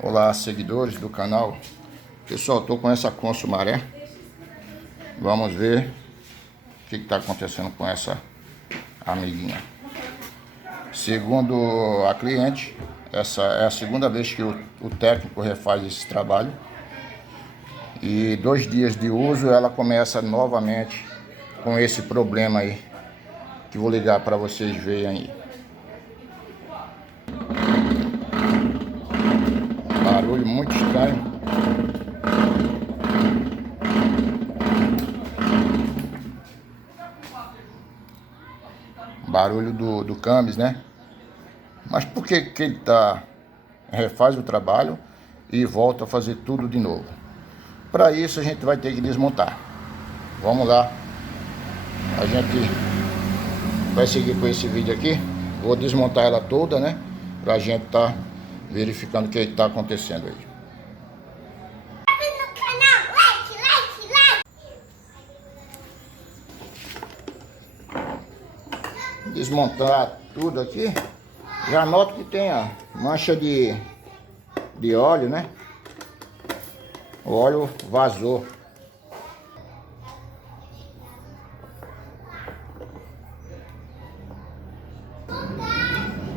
Olá, seguidores do canal. Pessoal, estou com essa Consul Maré. Vamos ver o que está acontecendo com essa amiguinha. Segundo a cliente, essa é a segunda vez que o técnico refaz esse trabalho. E 2 dias de uso ela começa novamente com esse problema aí, que vou ligar para vocês verem aí. Barulho muito estranho. Barulho do câmbio, né? Mas por que ele refaz o trabalho e volta a fazer tudo de novo? Para isso a gente vai ter que desmontar. Vamos lá. A gente vai seguir com esse vídeo aqui. Vou desmontar ela toda, né? Pra gente tá verificando o que está acontecendo aí. Desmontar tudo aqui. Já noto que tem a mancha de óleo, né? O óleo vazou.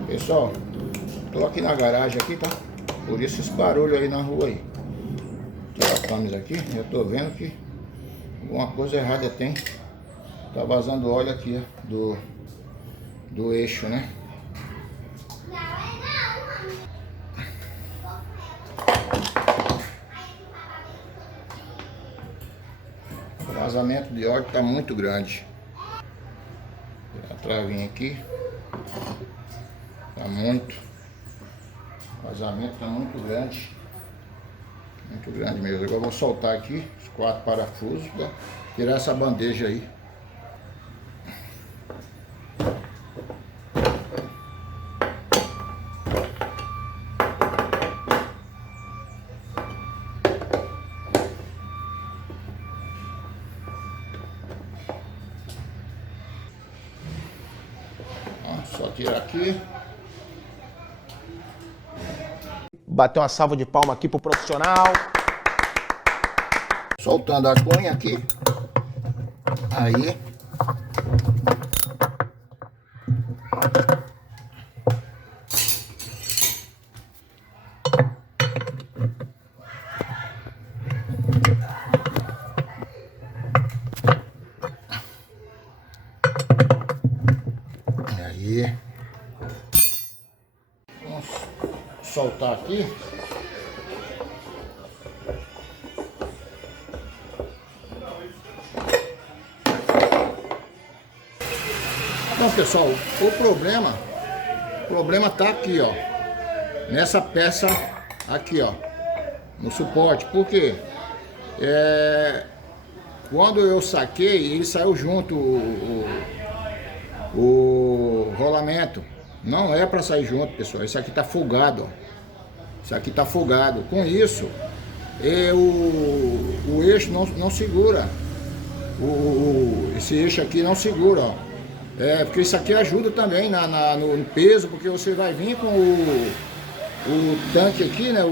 Pessoal, tô aqui na garagem aqui, tá? Por isso esse barulho aí na rua aí. Tirar a câmera aqui, eu tô vendo que alguma coisa errada tem. Tá vazando óleo aqui, ó, do eixo, né? O vazamento de óleo tá muito grande. A travinha aqui tá muito. O vazamento tá muito grande. Muito grande mesmo. Agora eu vou soltar aqui os 4 parafusos para tirar essa bandeja aí. Só tirar aqui. Bater uma salva de palma aqui pro profissional. Soltando a cunha aqui. Aí. Aí. Vamos soltar aqui. Então, pessoal, o problema tá aqui, ó, nessa peça aqui, ó, no suporte. Por quê? Quando eu saquei, ele saiu junto o rolamento. Não é para sair junto, pessoal. Isso aqui tá folgado, ó. Isso aqui tá folgado. Com isso, o eixo não segura. Esse eixo aqui não segura, ó. Porque isso aqui ajuda também no peso, porque você vai vir com o tanque aqui, né?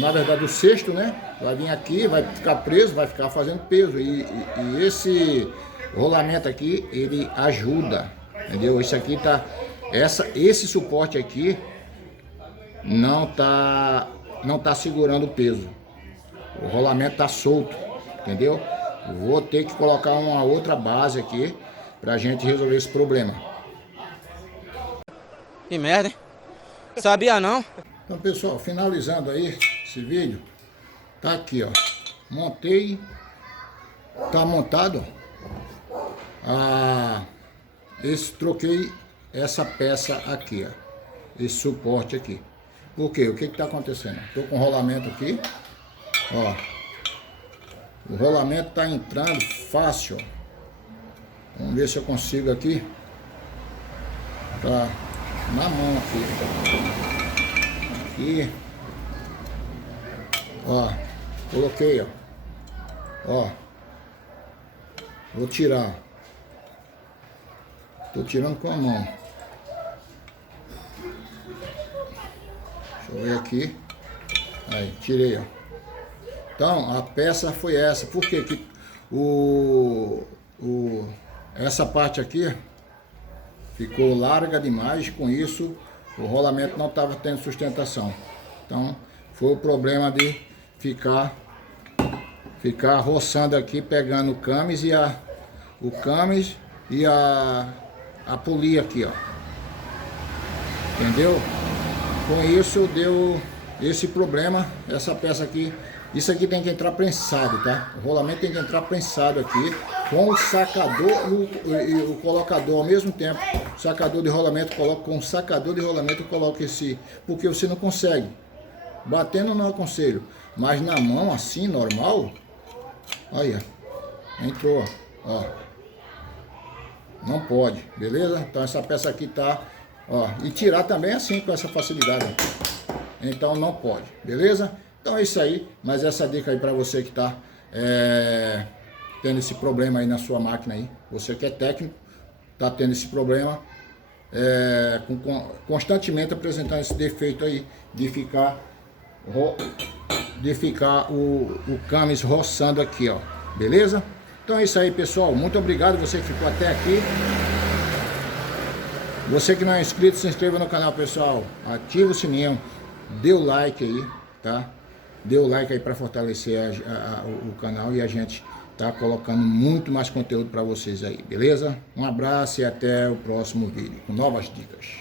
Na verdade o cesto, né? Vai vir aqui, vai ficar preso, vai ficar fazendo peso. E esse rolamento aqui, ele ajuda, entendeu? Isso aqui tá... Esse suporte aqui não tá segurando o peso. O rolamento tá solto, entendeu? Vou ter que colocar uma outra base aqui pra gente resolver esse problema. Que merda, hein? Sabia não? Então, pessoal, finalizando aí esse vídeo, tá aqui, ó. Montei, tá montado. Troquei essa peça aqui, ó. Esse suporte aqui. Por quê? O que tá acontecendo? Tô com o rolamento aqui, ó. O rolamento tá entrando fácil, ó. Vamos ver se eu consigo aqui. Tá na mão aqui. Aqui. Ó. Coloquei, ó. Ó. Vou tirar. Tô tirando com a mão. Deixa eu ver aqui. Aí, tirei, ó. Então, a peça foi essa. Por quê? Que essa parte aqui ficou larga demais, com isso o rolamento não estava tendo sustentação. Então, foi o problema de ficar roçando aqui, pegando o camis e a polia aqui, ó. Entendeu? Com isso deu esse problema, essa peça aqui. Isso aqui tem que entrar prensado, tá? O rolamento tem que entrar prensado aqui, com o sacador e o colocador ao mesmo tempo. O sacador de rolamento, coloca com o sacador de rolamento, coloca esse, porque você não consegue. Batendo não aconselho, mas na mão assim, normal, olha, entrou, ó. Não pode, beleza? Então essa peça aqui tá, ó, e tirar também assim com essa facilidade. Então não pode, beleza? Então é isso aí, mas essa dica aí para você que tá tendo esse problema aí na sua máquina aí, você que é técnico, tá tendo esse problema, constantemente apresentando esse defeito aí de ficar o camis roçando aqui, ó, beleza? Então é isso aí, pessoal, muito obrigado você que ficou até aqui. Você que não é inscrito, se inscreva no canal, pessoal, ativa o sininho, dê o like aí, tá? Dê o like aí para fortalecer o canal, e a gente tá colocando muito mais conteúdo para vocês aí, beleza? Um abraço e até o próximo vídeo com novas dicas.